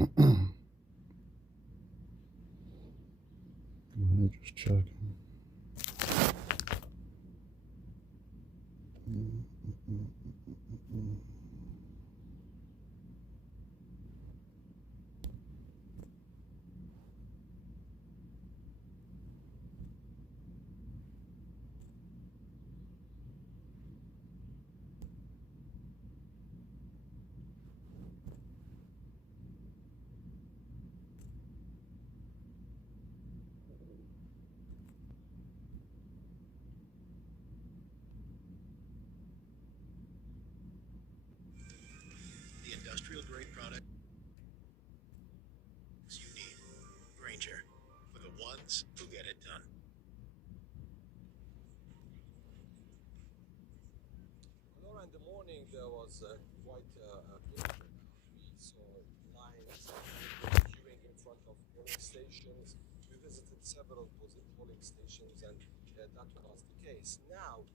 Just checking. The industrial grade products you need. Granger, for the ones who get it done. Laura, in the morning there was quite a picture. We saw lines queuing in front of polling stations. We visited several polling stations, and that was the case. Now,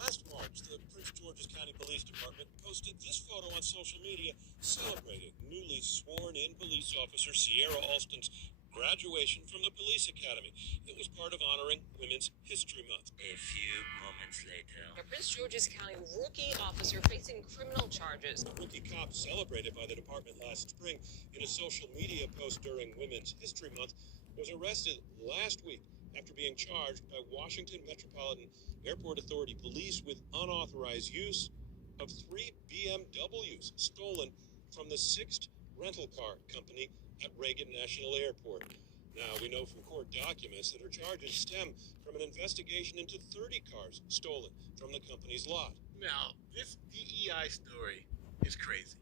Last March, the Prince George's County Police Department posted this photo on social media celebrating newly sworn-in police officer Sierra Alston's graduation from the police academy. It was part of honoring Women's History Month. A few moments later. A Prince George's County rookie officer facing criminal charges. The rookie cop celebrated by the department last spring in a social media post during Women's History Month was arrested last week after being charged by Washington Metropolitan Airport Authority police with unauthorized use of 3 BMWs stolen from the 6th rental car company at Reagan National Airport. Now, we know from court documents that her charges stem from an investigation into 30 cars stolen from the company's lot. Now, this DEI story is crazy.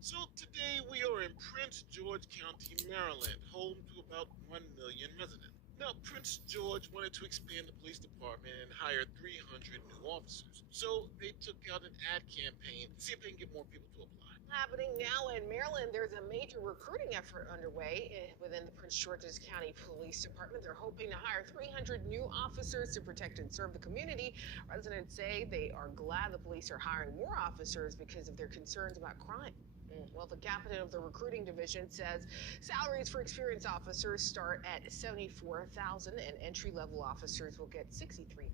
So today we are in Prince George County, Maryland, home to about 1 million residents. Now, Prince George wanted to expand the police department and hire 300 new officers. So they took out an ad campaign to see if they can get more people to apply. Happening now in Maryland, there's a major recruiting effort underway within the Prince George's County Police Department. They're hoping to hire 300 new officers to protect and serve the community. Residents say they are glad the police are hiring more officers because of their concerns about crime. Well, the captain of the recruiting division says salaries for experienced officers start at $74,000 and entry-level officers will get $63,000.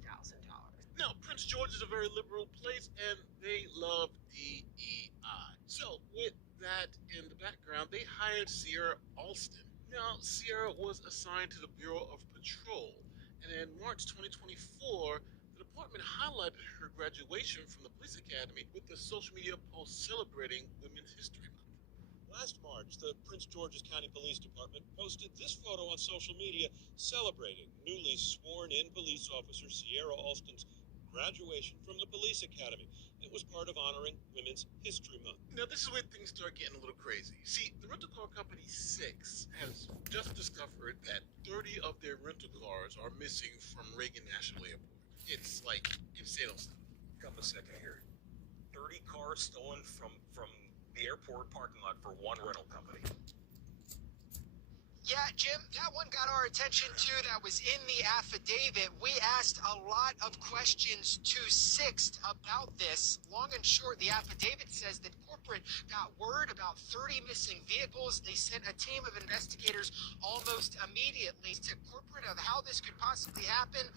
Now, Prince George is a very liberal place and they love DEI. So, with that in the background, they hired Sierra Alston. Now, Sierra was assigned to the Bureau of Patrol, and in March 2024, the department highlighted her graduation from the police academy with a social media post celebrating Women's History Month. Last March, the Prince George's County Police Department posted this photo on social media celebrating newly sworn-in police officer Sierra Alston's graduation from the police academy. It was part of honoring Women's History Month. Now, this is where things start getting a little crazy. See, the rental car company 6 has just discovered that 30 of their rental cars are missing from Reagan National Airport. It's like insane stuff. Come a second here. 30 cars stolen from the airport parking lot for one rental company. Yeah, Jim, that one got our attention too. That was in the affidavit. We asked a lot of questions to Sixt about this. Long and short, the affidavit says that corporate got word about 30 missing vehicles. They sent a team of investigators almost immediately to corporate of how this could possibly happen.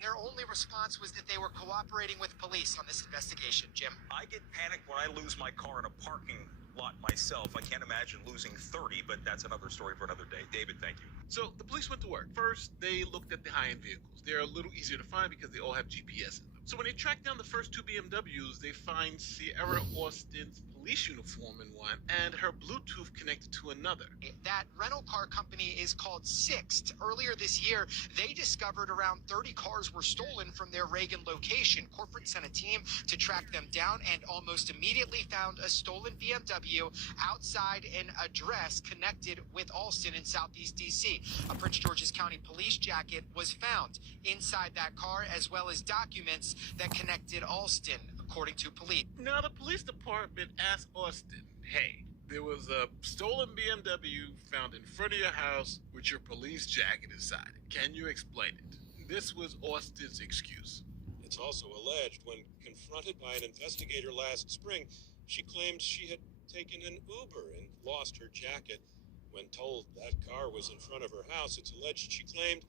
Their only response was that they were cooperating with police on this investigation, Jim. I get panicked when I lose my car in a parking lot myself. I can't imagine losing 30, but that's another story for another day. David, thank you. So the police went to work. First, they looked at the high-end vehicles. They're a little easier to find because they all have GPS in them. So when they tracked down the first 2 BMWs, they find Sierra Alston's police police uniform in one and her Bluetooth connected to another. That rental car company is called Sixt. Earlier this year, they discovered around 30 cars were stolen from their Reagan location. Corporate sent a team to track them down and almost immediately found a stolen BMW outside an address connected with Alston in Southeast DC. A Prince George's County police jacket was found inside that car, as well as documents that connected Alston, according to police. Now, the police department asked Austin, hey, there was a stolen BMW found in front of your house with your police jacket inside it. Can you explain it? This was Austin's excuse. It's also alleged when confronted by an investigator last spring, she claimed she had taken an Uber and lost her jacket. When told that car was in front of her house, it's alleged she claimed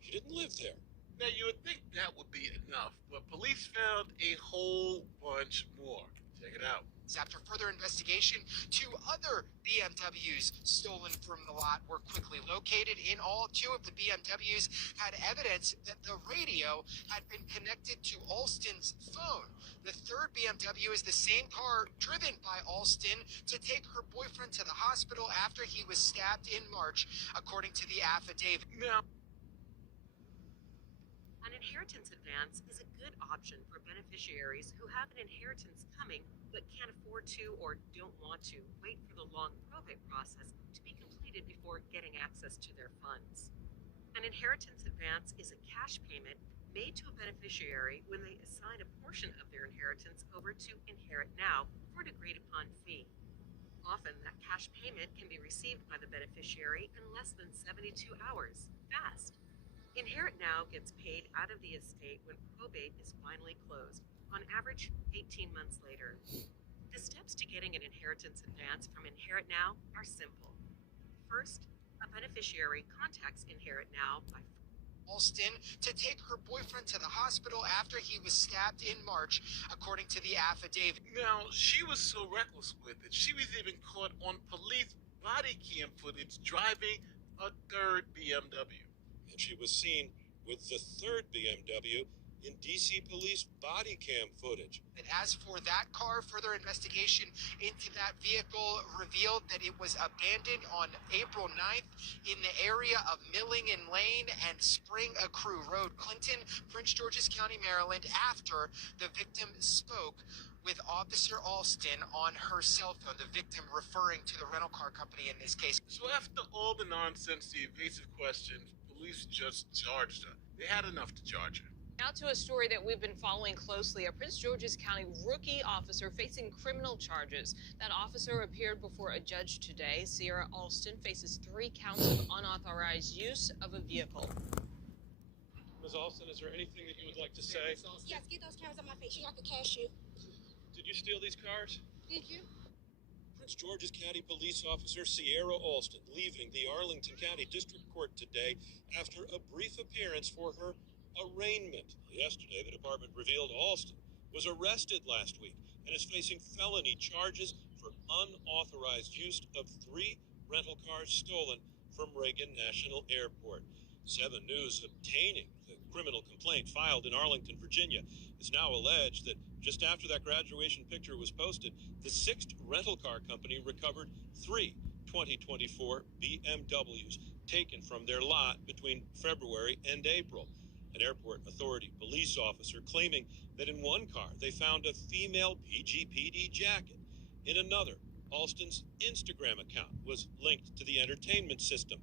she didn't live there. Now, you would think that would be enough, but police found a whole bunch more. Check it out. After further investigation, 2 other BMWs stolen from the lot were quickly located. In all, 2 of the BMWs had evidence that the radio had been connected to Alston's phone. The 3rd BMW is the same car driven by Alston to take her boyfriend to the hospital after he was stabbed in March, according to the affidavit. Now, an inheritance advance is a good option for beneficiaries who have an inheritance coming but can't afford to or don't want to wait for the long probate process to be completed before getting access to their funds. An inheritance advance is a cash payment made to a beneficiary when they assign a portion of their inheritance over to Inherit Now for an agreed-upon fee. Often, that cash payment can be received by the beneficiary in less than 72 hours, fast. Inherit Now gets paid out of the estate when probate is finally closed, on average 18 months later. The steps to getting an inheritance advance from Inherit Now are simple. First, a beneficiary contacts Inherit Now by Alston to take her boyfriend to the hospital after he was stabbed in March, according to the affidavit. Now, she was so reckless with it, she was even caught on police body cam footage driving a 3rd BMW. And she was seen with the 3rd BMW in DC police body cam footage. And as for that car, further investigation into that vehicle revealed that it was abandoned on April 9th in the area of Millingen Lane and Spring Accrue Road, Clinton, Prince George's County, Maryland, after the victim spoke with Officer Alston on her cell phone, the victim referring to the rental car company in this case. So after all the nonsense, the evasive questions, police just charged her. They had enough to charge her. Now to a story that we've been following closely. A Prince George's County rookie officer facing criminal charges. That officer appeared before a judge today. Sierra Alston faces 3 counts of unauthorized use of a vehicle. Ms. Alston, is there anything that you would like to say? Yes, get those cameras on my face. You like a cashew. Did you steal these cars? Did you? Prince George's County Police Officer Sierra Alston leaving the Arlington County District Court today after a brief appearance for her arraignment. Yesterday, the department revealed Alston was arrested last week and is facing felony charges for unauthorized use of 3 rental cars stolen from Reagan National Airport. 7 News obtaining the criminal complaint filed in Arlington, Virginia, is now alleged that just after that graduation picture was posted, the Sixt rental car company recovered 3 2024 BMWs taken from their lot between February and April. An airport authority police officer claiming that in one car they found a female PGPD jacket. In another, Alston's Instagram account was linked to the entertainment system,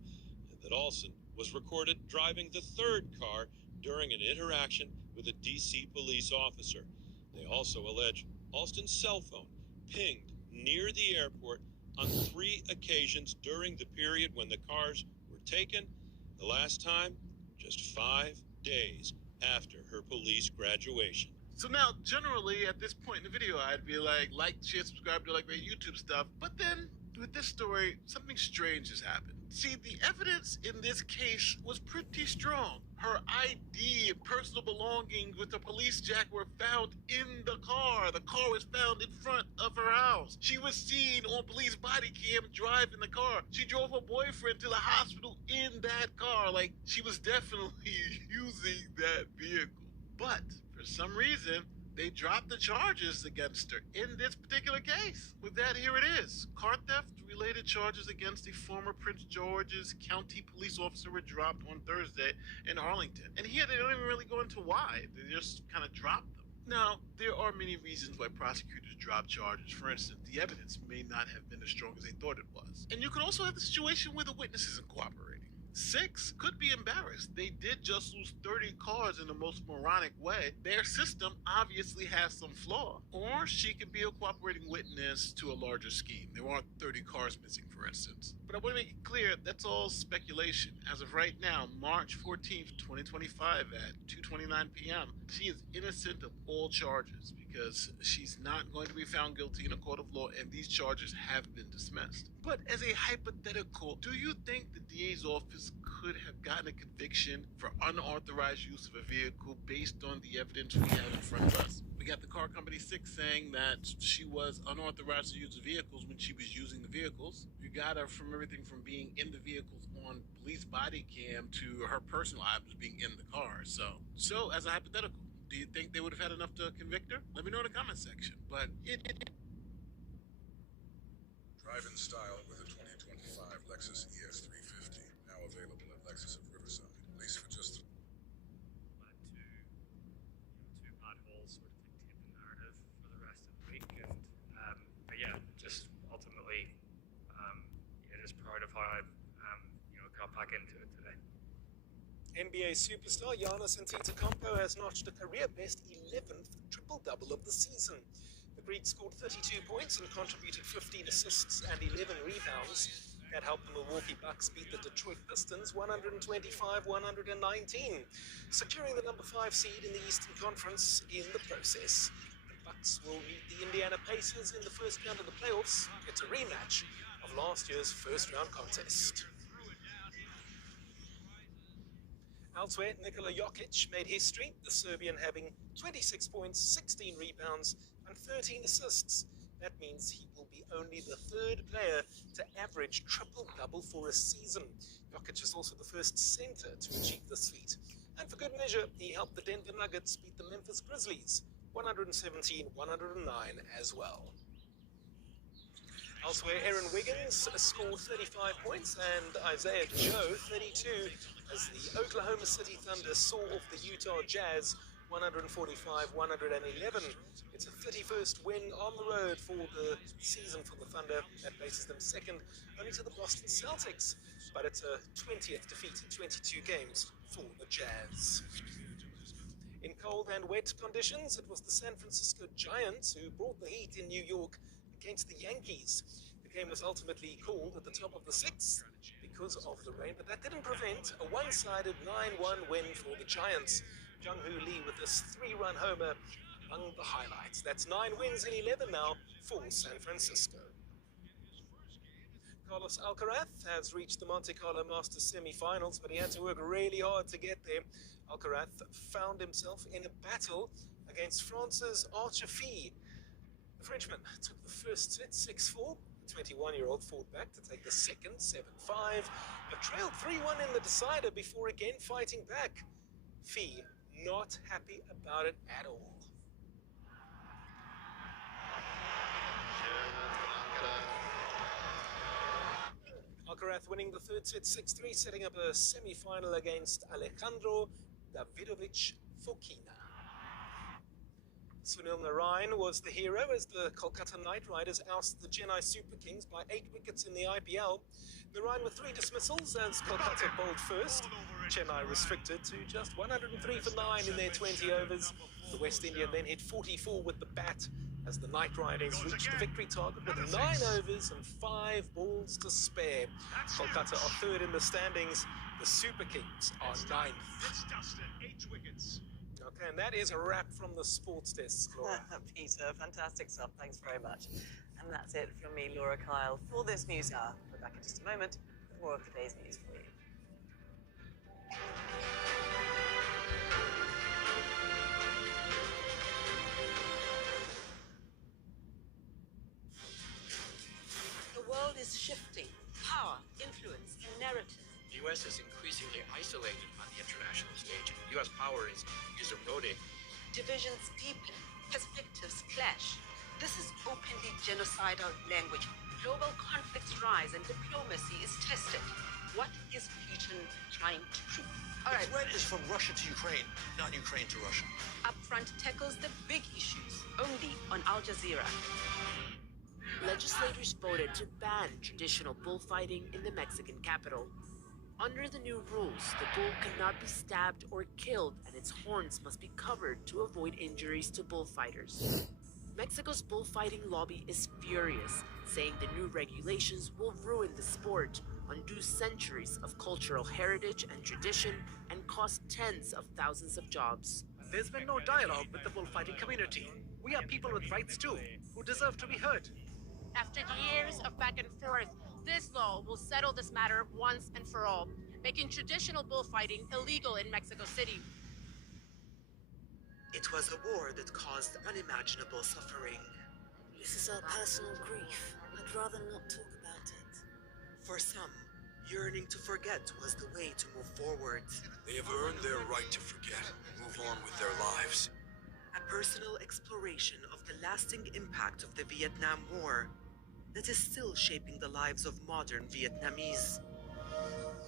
and that Alston was recorded driving the 3rd car during an interaction with a DC police officer. They also allege Alston's cell phone pinged near the airport on 3 occasions during the period when the cars were taken. The last time, just 5 days after her police graduation. So now, generally, at this point in the video, I'd be like, share, subscribe to like my YouTube stuff. But then, with this story, something strange has happened. See, the evidence in this case was pretty strong. Her ID and personal belongings with the police jacket were found in the car. The car was found in front of her house. She was seen on police body cam driving the car. She drove her boyfriend to the hospital in that car. Like, she was definitely using that vehicle. But for some reason, they dropped the charges against her in this particular case. With that, here it is. Car theft related charges against a former Prince George's County police officer were dropped on Thursday in Arlington. And here they don't even really go into why. They just kind of dropped them. Now, there are many reasons why prosecutors drop charges. For instance, the evidence may not have been as strong as they thought it was. And you could also have the situation where the witness isn't cooperating. 6 could be embarrassed. They did just lose 30 cars in the most moronic way. Their system obviously has some flaw. Or she could be a cooperating witness to a larger scheme. There aren't 30 cars missing, for instance. But I want to make it clear, that's all speculation. As of right now, March 14th, 2025 at 2:29 p.m., she is innocent of all charges because she's not going to be found guilty in a court of law, and these charges have been dismissed. But as a hypothetical, do you think the DA's office could have gotten a conviction for unauthorized use of a vehicle based on the evidence we have in front of us? We got the car company 6 saying that she was unauthorized to use the vehicles when she was using the vehicles. You got her from everything from being in the vehicles on police body cam to her personal items being in the car. So as a hypothetical, do you think they would have had enough to convict her? Let me know in the comment section. But Drive in style with a 2025 Lexus ES 350, now available at Lexus of Riverside. Lease for just two-part hauls would dictate the narrative for the rest of the week, and but yeah, just ultimately, just proud of how I got back into it today. NBA superstar Giannis Antetokounmpo has notched a career-best 11th triple-double of the season. The Greek scored 32 points and contributed 15 assists and 11 rebounds. That helped the Milwaukee Bucks beat the Detroit Pistons 125-119, securing the number 5 seed in the Eastern Conference in the process. The Bucks will meet the Indiana Pacers in the first round of the playoffs. It's a rematch of last year's first-round contest. Elsewhere, Nikola Jokic made history, the Serbian having 26 points, 16 rebounds, and 13 assists. That means he will be only the 3rd player to average triple-double for a season. Jokic is also the first center to achieve this feat. And for good measure, he helped the Denver Nuggets beat the Memphis Grizzlies 117-109 as well. Elsewhere, Aaron Wiggins scored 35 points and Isaiah Joe 32 as the Oklahoma City Thunder saw off the Utah Jazz 145-111. It's a 31st win on the road for the season for the Thunder. That places them second only to the Boston Celtics, but it's a 20th defeat in 22 games for the Jazz. In cold and wet conditions, it was the San Francisco Giants who brought the heat in New York against the Yankees. The game was ultimately called at the top of the 6th because of the rain, but that didn't prevent a one-sided 9-1 win for the Giants. Jung-Hoo Lee with this 3-run homer among the highlights. That's 9 wins in 11 now for San Francisco. Carlos Alcaraz has reached the Monte Carlo Masters semi-finals, but he had to work really hard to get there. Alcaraz found himself in a battle against France's Archer Fee. The Frenchman took the first set 6-4. The 21-year-old fought back to take the second 7-5, but trailed 3-1 in the decider before again fighting back. Fee not happy about it at all. Alcaraz winning the third set 6-3, setting up a semi-final against Alejandro Davidovich Fokina. Sunil Narayan was the hero as the Kolkata Knight Riders ousted the Chennai Super Kings by 8 wickets in the IPL. Narayan with 3 dismissals as Kolkata bowled first. Chennai restricted to just 103 for 9 in their 20 overs. The West Indian then hit 44 with the bat as the Knight Riders reached the victory target with 9 overs and 5 balls to spare. Kolkata are 3rd in the standings. The Super Kings are 9th. 8 wickets. Okay, and that is a wrap from the sports desk, Laura. Peter, fantastic stuff. Thanks very much. And that's it from me, Laura Kyle, for this news hour. We're back in just a moment with more of today's news for you. The world is shifting. Power, influence, and narrative. The U.S. is increasingly isolated on the international stage. U.S. power is eroding. Divisions deepen. perspectives clash. This is openly genocidal language. Global conflicts rise and diplomacy is tested. What is Putin trying to prove? All right. The threat is from Russia to Ukraine, not Ukraine to Russia. Upfront tackles the big issues, only on Al Jazeera. Legislators voted to ban traditional bullfighting in the Mexican capital. Under the new rules, the bull cannot be stabbed or killed, and its horns must be covered to avoid injuries to bullfighters. Mexico's bullfighting lobby is furious, saying the new regulations will ruin the sport, undo centuries of cultural heritage and tradition, and cost tens of thousands of jobs. There's been no dialogue with the bullfighting community. We are people with rights too, who deserve to be heard. After years of back and forth, this law will settle this matter once and for all, making traditional bullfighting illegal in Mexico City. It was a war that caused unimaginable suffering. This is our personal grief. I'd rather not talk about it. For some, yearning to forget was the way to move forward. They have earned their right to forget, move on with their lives. A personal exploration of the lasting impact of the Vietnam War that is still shaping the lives of modern Vietnamese.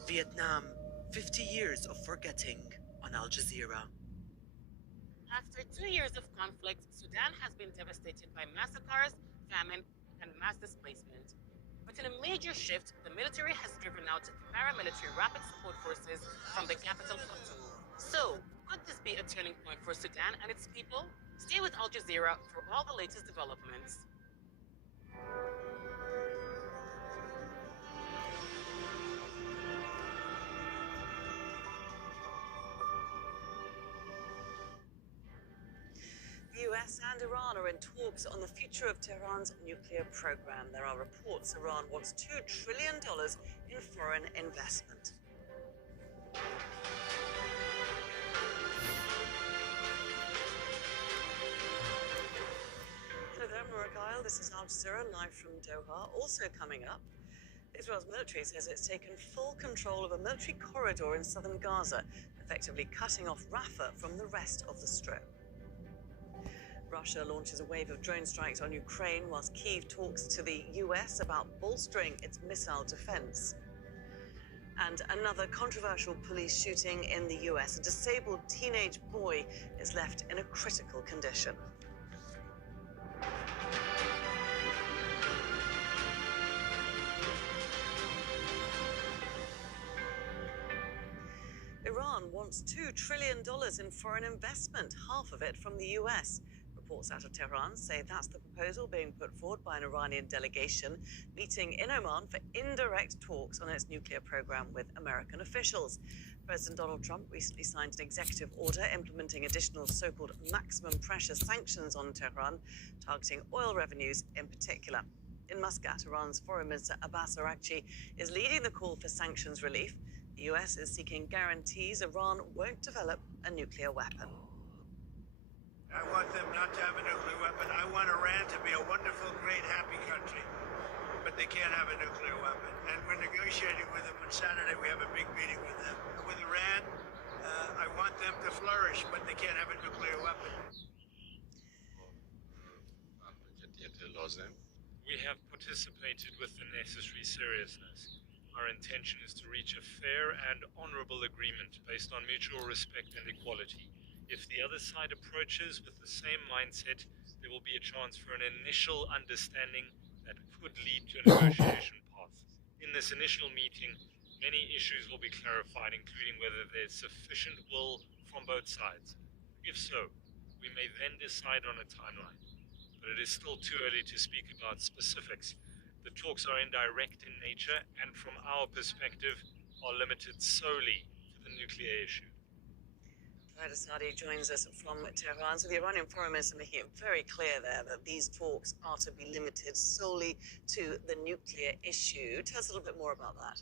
Vietnam, 50 years of forgetting on Al Jazeera. After 2 years of conflict, Sudan has been devastated by massacres, famine, and mass displacement. But in a major shift, the military has driven out paramilitary rapid support forces from the capital, Khartoum. So, could this be a turning point for Sudan and its people? Stay with Al Jazeera for all the latest developments. The US and Iran are in talks on the future of Tehran's nuclear program. There are reports Iran wants $2 trillion in foreign investment. Hello there, I'm Laura Kyle. This is Al Jazeera live from Doha. Also coming up, Israel's military says it's taken full control of a military corridor in southern Gaza, effectively cutting off Rafah from the rest of the Strip. Russia launches a wave of drone strikes on Ukraine whilst Kyiv talks to the US about bolstering its missile defense. And another controversial police shooting in the US. A disabled teenage boy is left in a critical condition. Iran wants $2 trillion in foreign investment, half of it from the US. Reports out of Tehran say that's the proposal being put forward by an Iranian delegation meeting in Oman for indirect talks on its nuclear program with American officials. President Donald Trump recently signed an executive order implementing additional so-called maximum pressure sanctions on Tehran, targeting oil revenues in particular. In Muscat, Iran's Foreign Minister Abbas Araghchi is leading the call for sanctions relief. The US is seeking guarantees Iran won't develop a nuclear weapon. I want them not to have a nuclear weapon. I want Iran to be a wonderful, great, happy country. But they can't have a nuclear weapon. And we're negotiating with them. On Saturday, we have a big meeting with them. With Iran, I want them to flourish, but they can't have a nuclear weapon. We have participated with the necessary seriousness. Our intention is to reach a fair and honorable agreement based on mutual respect and equality. If the other side approaches with the same mindset, there will be a chance for an initial understanding that could lead to a negotiation path. In this initial meeting, many issues will be clarified, including whether there's sufficient will from both sides. If so, we may then decide on a timeline. But it is still too early to speak about specifics. The talks are indirect in nature and from our perspective are limited solely to the nuclear issue. Fahad Assadi joins us from Tehran. So the Iranian Foreign Minister making it very clear there that these talks are to be limited solely to the nuclear issue. Tell us a little bit more about that.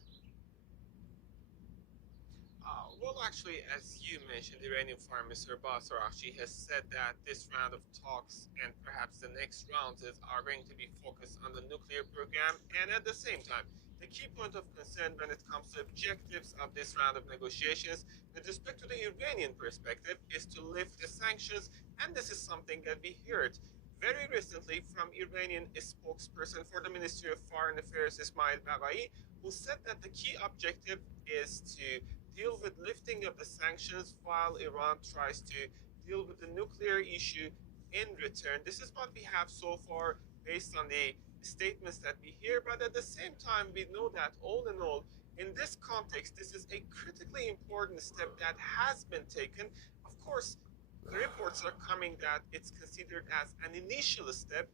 Well, actually, as you mentioned, the Iranian Foreign Minister Abbas Araghchi has said that this round of talks and perhaps the next rounds are going to be focused on the nuclear program, and at the same time, The key point of concern when it comes to objectives of this round of negotiations with respect to the Iranian perspective is to lift the sanctions, and this is something that we heard very recently from Iranian spokesperson for the Ministry of Foreign Affairs, Ismail Baghai, who said that the key objective is to deal with lifting of the sanctions while Iran tries to deal with the nuclear issue in return. This is what we have so far based on the statements that we hear, but at the same time, we know that all in all, in this context, this is a critically important step that has been taken. Of course, the reports are coming that it's considered as an initial step,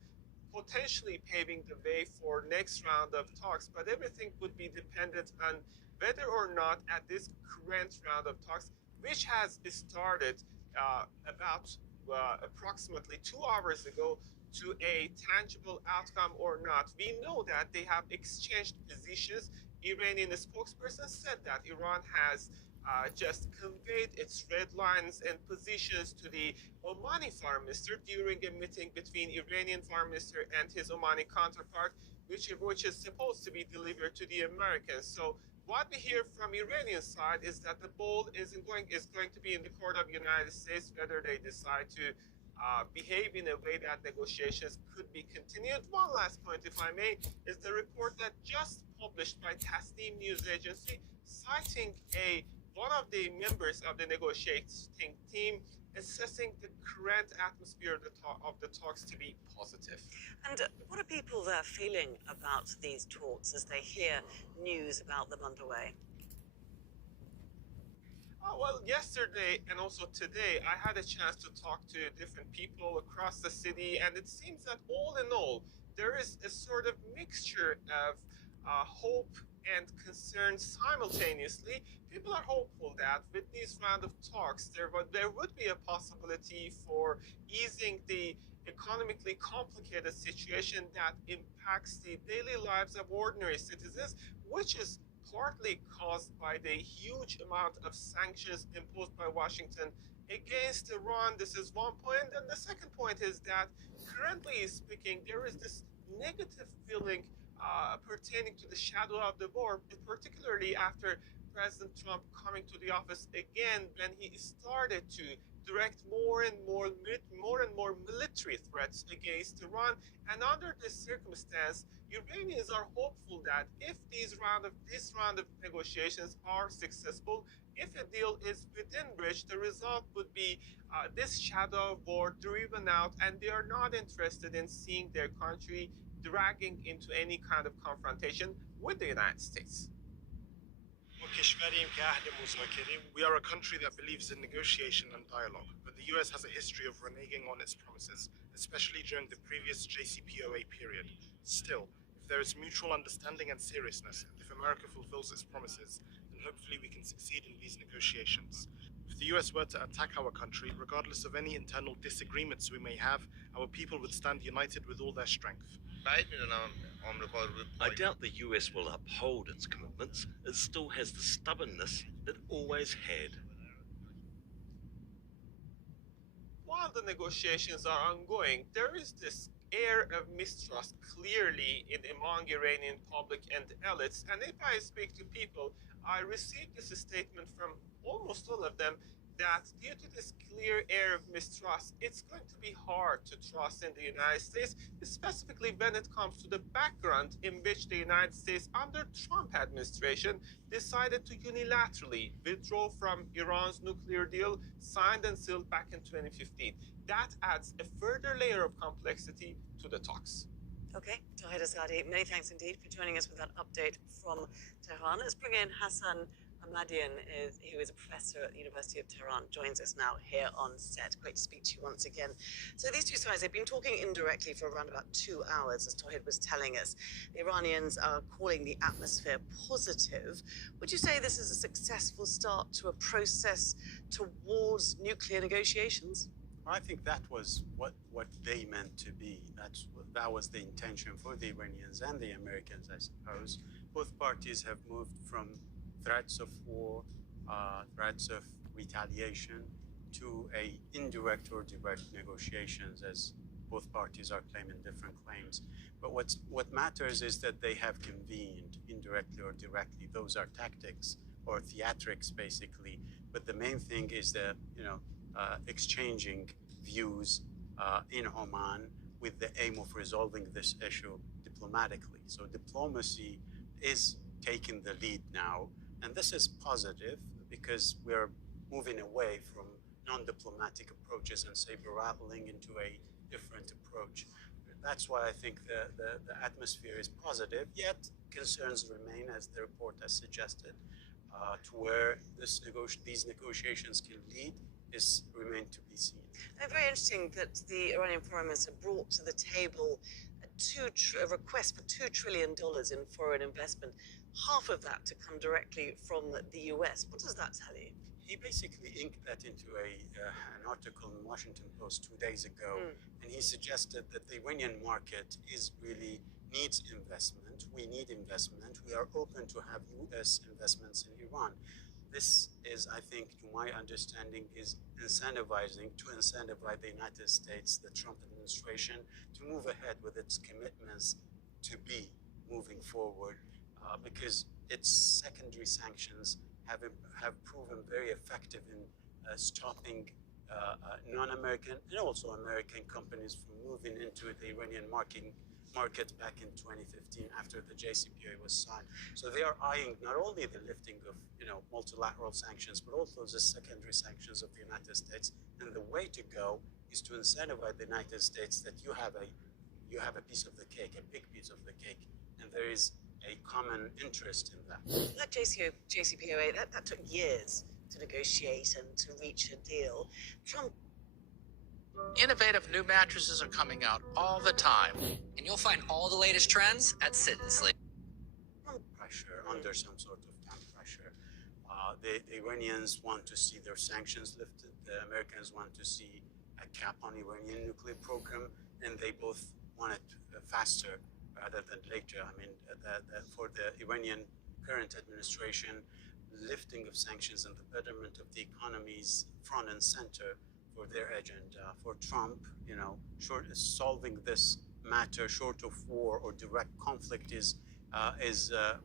potentially paving the way for next round of talks, but everything would be dependent on whether or not at this current round of talks, which has started about approximately 2 hours ago, to a tangible outcome or not. We know that they have exchanged positions. Iranian spokesperson said that Iran has just conveyed its red lines and positions to the Omani foreign minister during a meeting between Iranian foreign minister and his Omani counterpart, which is supposed to be delivered to the Americans. So what we hear from Iranian side is that the ball is going to be in the court of the United States, whether they decide to behave in a way that negotiations could be continued. One last point, if I may, is the report that just published by Tasnim News Agency, citing one of the members of the negotiating team, assessing the current atmosphere of the talks to be positive. And what are people there feeling about these talks as they hear news about them underway? Well, yesterday and also today, I had a chance to talk to different people across the city, and it seems that all in all, there is a sort of mixture of hope and concern simultaneously. People are hopeful that with these round of talks, there would be a possibility for easing the economically complicated situation that impacts the daily lives of ordinary citizens, which is partly caused by the huge amount of sanctions imposed by Washington against Iran. This is one point. And the second point is that, currently speaking, there is this negative feeling pertaining to the shadow of the war, particularly after President Trump coming to the office again, when he started to direct more and more military threats against Iran. And under this circumstance, Iranians are hopeful that if this round of negotiations are successful, if a deal is within reach, the result would be this shadow of war driven out, and they are not interested in seeing their country dragging into any kind of confrontation with the United States. We are a country that believes in negotiation and dialogue, but the US has a history of reneging on its promises, especially during the previous JCPOA period. Still, if there is mutual understanding and seriousness, and if America fulfills its promises, then hopefully we can succeed in these negotiations. If the US were to attack our country, regardless of any internal disagreements we may have, our people would stand united with all their strength. I doubt the US will uphold its commitments. It still has the stubbornness it always had. While the negotiations are ongoing, there is this air of mistrust clearly among Iranian public and elites. And if I speak to people, I received this statement from almost all of them, that due to this clear air of mistrust, it's going to be hard to trust in the United States, specifically when it comes to the background in which the United States, under Trump administration, decided to unilaterally withdraw from Iran's nuclear deal signed and sealed back in 2015. That adds a further layer of complexity to the talks. Okay, Tahir Azadi, many thanks indeed for joining us with that update from Tehran. Let's bring in Hassan Ahmadian, who is a professor at the University of Tehran, joins us now here on set. Great to speak to you once again. So these two sides, they've been talking indirectly for around about 2 hours, as Tahir was telling us. The Iranians are calling the atmosphere positive. Would you say this is a successful start to a process towards nuclear negotiations? I think that was what they meant to be. That was the intention for the Iranians and the Americans, I suppose. Both parties have moved from threats of war, threats of retaliation, to a indirect or direct negotiations, as both parties are claiming different claims. But what matters is that they have convened, indirectly or directly. Those are tactics or theatrics, basically. But the main thing is the, exchanging views in Oman with the aim of resolving this issue diplomatically. So diplomacy is taking the lead now, and this is positive because we're moving away from non-diplomatic approaches and saber-rattling into a different approach. That's why I think the atmosphere is positive, yet concerns remain, as the report has suggested, to where these negotiations can lead is remain to be seen. Very interesting that the Iranian Foreign Minister brought to the table a request for $2 trillion in foreign investment, half of that to come directly from the US. What does that tell you? He basically inked that into an article in Washington Post 2 days ago, and he suggested that the Iranian market needs investment. We need investment. We are open to have US investments in Iran. This is, I think, to my understanding, is to incentivize the United States, the Trump administration, to move ahead with its commitments to be moving forward, because its secondary sanctions have proven very effective in stopping non-American and also American companies from moving into the Iranian market back in 2015 after the JCPOA was signed. So they are eyeing not only the lifting of multilateral sanctions, but also the secondary sanctions of the United States. And the way to go is to incentivize the United States that you have a piece of the cake, a big piece of the cake, and there is a common interest in that. That JCPOA, that took years to negotiate and to reach a deal. Trump. Innovative new mattresses are coming out all the time. And you'll find all the latest trends at Sit and Sleep. Pressure, under some sort of time pressure. The Iranians want to see their sanctions lifted. The Americans want to see a cap on Iranian nuclear program, and they both want it faster rather than later. I mean, for the Iranian current administration, lifting of sanctions and the betterment of the economy is front and center for their agenda. For Trump, solving this matter short of war or direct conflict is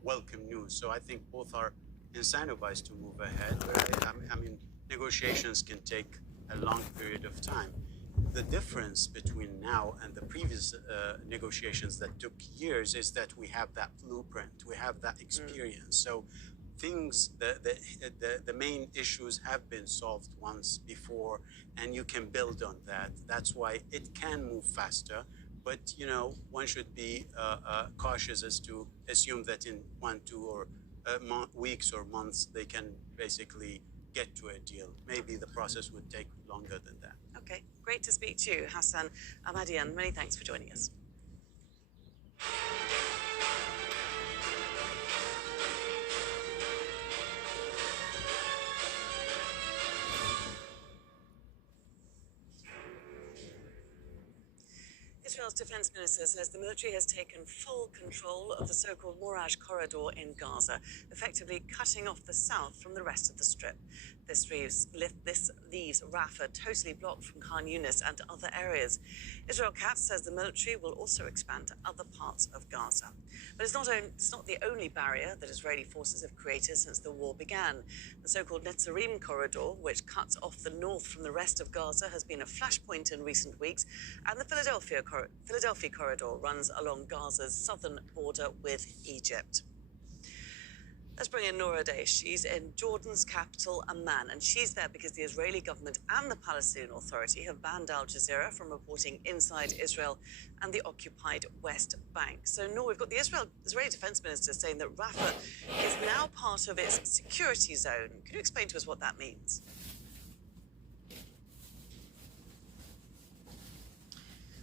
welcome news. So I think both are incentivized to move ahead. I mean, negotiations can take a long period of time. The difference between now and the previous negotiations that took years is that we have that blueprint, we have that experience. So the main issues have been solved once before, and you can build on that. That's why it can move faster. But one should be cautious as to assume that in 1, 2, or weeks or months they can basically get to a deal. Maybe the process would take longer than that. Okay, great to speak to you, Hassan Ahmadian. Many thanks for joining us. Israel's defense minister says the military has taken full control of the so-called Moraj corridor in Gaza, effectively cutting off the south from the rest of the Strip. This leaves Rafah totally blocked from Khan Yunis and other areas. Israel Katz says the military will also expand to other parts of Gaza. But it's not the only barrier that Israeli forces have created since the war began. The so-called Netzarim corridor, which cuts off the north from the rest of Gaza, has been a flashpoint in recent weeks, and the Philadelphia corridor runs along Gaza's southern border with Egypt. Let's bring in Noura Day. She's in Jordan's capital, Amman, and she's there because the Israeli government and the Palestinian Authority have banned Al Jazeera from reporting inside Israel and the occupied West Bank. So, Noura, we've got the Israeli Defense Minister saying that Rafah is now part of its security zone. Can you explain to us what that means?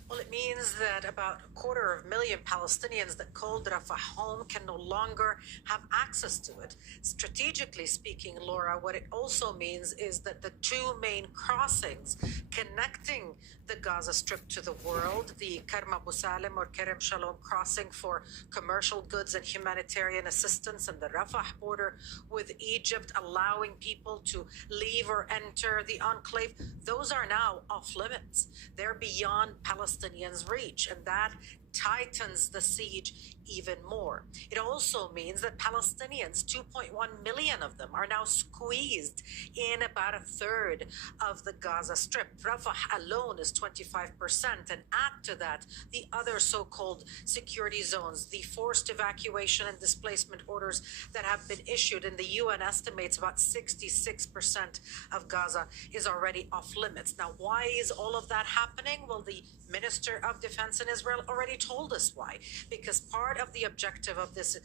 Well, it means that about 250,000 Palestinians that called Rafah home can no longer have access to it. Strategically speaking, Laura, what it also means is that the two main crossings connecting the Gaza Strip to the world, the Kerem Abu Salem or Kerem Shalom crossing for commercial goods and humanitarian assistance, and the Rafah border with Egypt allowing people to leave or enter the enclave, those are now off limits. They're beyond Palestinian Palestinians reach, and that tightens the siege even more. It also means that Palestinians, 2.1 million of them, are now squeezed in about a third of the Gaza Strip. Rafah alone is 25%, and add to that the other so-called security zones, the forced evacuation and displacement orders that have been issued, and the UN estimates about 66% of Gaza is already off limits. Now, why is all of that happening? Well, the Minister of Defense in Israel already told us why. Because part of the objective of this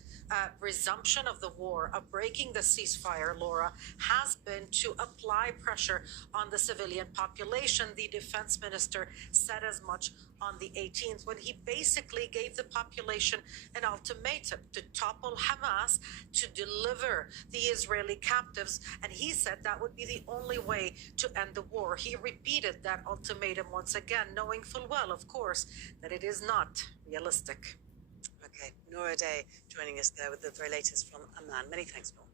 resumption of the war, of breaking the ceasefire, Laura, has been to apply pressure on the civilian population. The defense minister said as much on the 18th when he basically gave the population an ultimatum to topple Hamas, to deliver the Israeli captives, and he said that would be the only way to end the war. He repeated that ultimatum once again, knowing full well, of course, that it is not realistic. Okay, Nora Day joining us there with the very latest from Amman. Many thanks, Nora.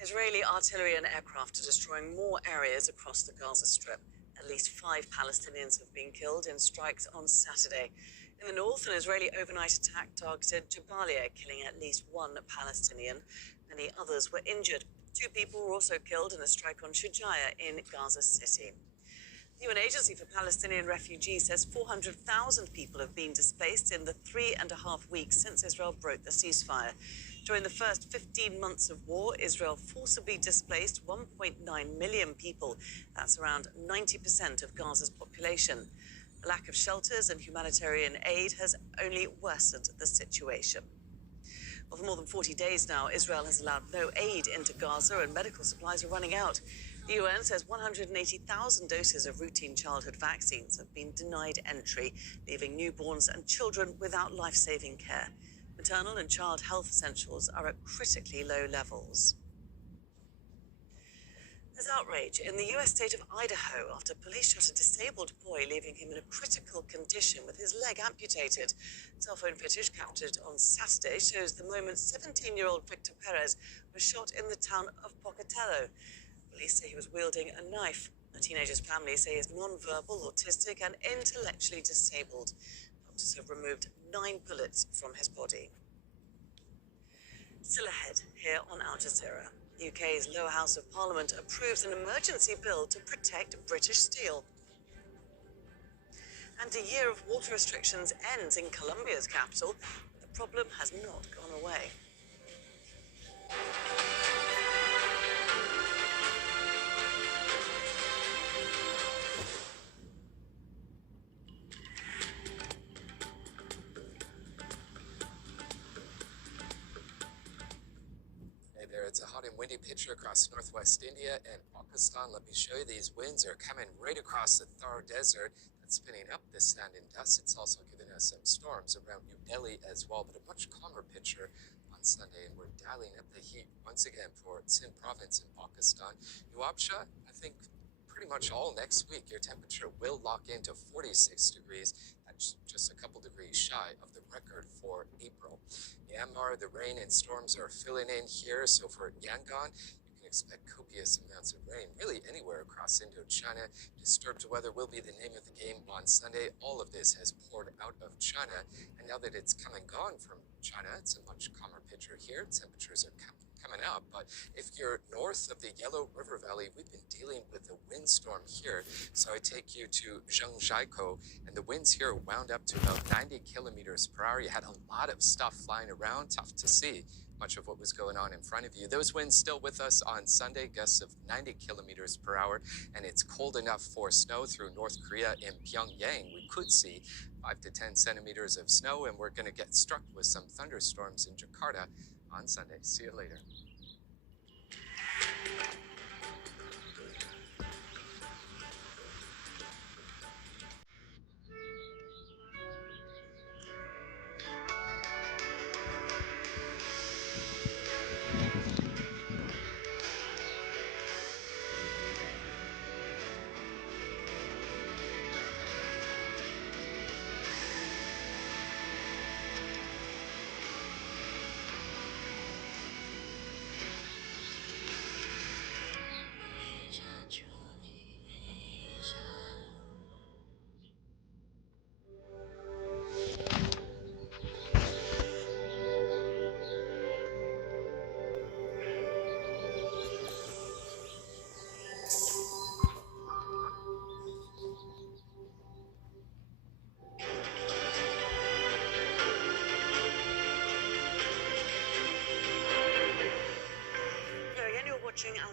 Israeli artillery and aircraft are destroying more areas across the Gaza Strip. At least 5 Palestinians have been killed in strikes on Saturday. In the north, an Israeli overnight attack targeted Jabalia, killing at least 1 Palestinian. Many others were injured. 2 people were also killed in a strike on Shujaya in Gaza City. The UN Agency for Palestinian Refugees says 400,000 people have been displaced in the 3.5 weeks since Israel broke the ceasefire. During the first 15 months of war, Israel forcibly displaced 1.9 million people. That's around 90% of Gaza's population. The lack of shelters and humanitarian aid has only worsened the situation. Well, for more than 40 days now, Israel has allowed no aid into Gaza, and medical supplies are running out. The UN says 180,000 doses of routine childhood vaccines have been denied entry, leaving newborns and children without life-saving care. Maternal and child health essentials are at critically low levels. There's outrage in the US state of Idaho after police shot a disabled boy, leaving him in a critical condition with his leg amputated. Cell phone footage captured on Saturday shows the moment 17-year-old Victor Perez was shot in the town of Pocatello. Police say he was wielding a knife. The teenager's family say he's non-verbal, autistic, and intellectually disabled. Doctors have removed 9 bullets from his body. Still ahead here on Al Jazeera. The UK's lower house of parliament approves an emergency bill to protect British steel. And a year of water restrictions ends in Colombia's capital. The problem has not gone away. It's a hot and windy picture across northwest India and Pakistan. Let me show you, these winds are coming right across the Thar Desert. That's spinning up this sand and dust. It's also giving us some storms around New Delhi as well, but a much calmer picture on Sunday. And we're dialing up the heat once again for Sindh province in Pakistan. Nuabsha, I think pretty much all next week, your temperature will lock into 46 degrees. That's just a couple degrees shy of the record for April. Myanmar, the rain and storms are filling in here. So for Yangon, you can expect copious amounts of rain really anywhere across Indochina. Disturbed weather will be the name of the game on Sunday. All of this has poured out of China. And now that it's come and gone from China, it's a much calmer picture here. Temperatures are coming up, but if you're north of the Yellow River Valley, we've been dealing with a windstorm here. So I take you to Zhangjiakou, and the winds here wound up to about 90 kilometers per hour. You had a lot of stuff flying around, tough to see much of what was going on in front of you. Those winds still with us on Sunday, gusts of 90 kilometers per hour, and it's cold enough for snow through North Korea and Pyongyang. We could see 5 to 10 centimeters of snow, and we're going to get struck with some thunderstorms in Jakarta on Sunday. See you later.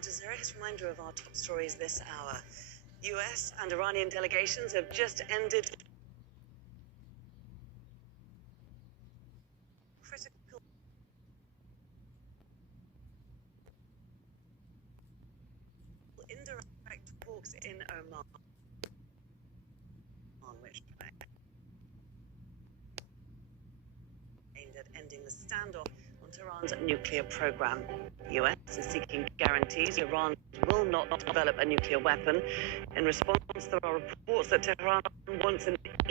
Jazeera. His reminder of our top stories this hour. US and Iranian delegations have just ended critical indirect talks in Oman, which aimed at ending the standoff on Tehran's nuclear program. The US is seeking guarantees Iran will not develop a nuclear weapon. In response, there are reports that Tehran wants an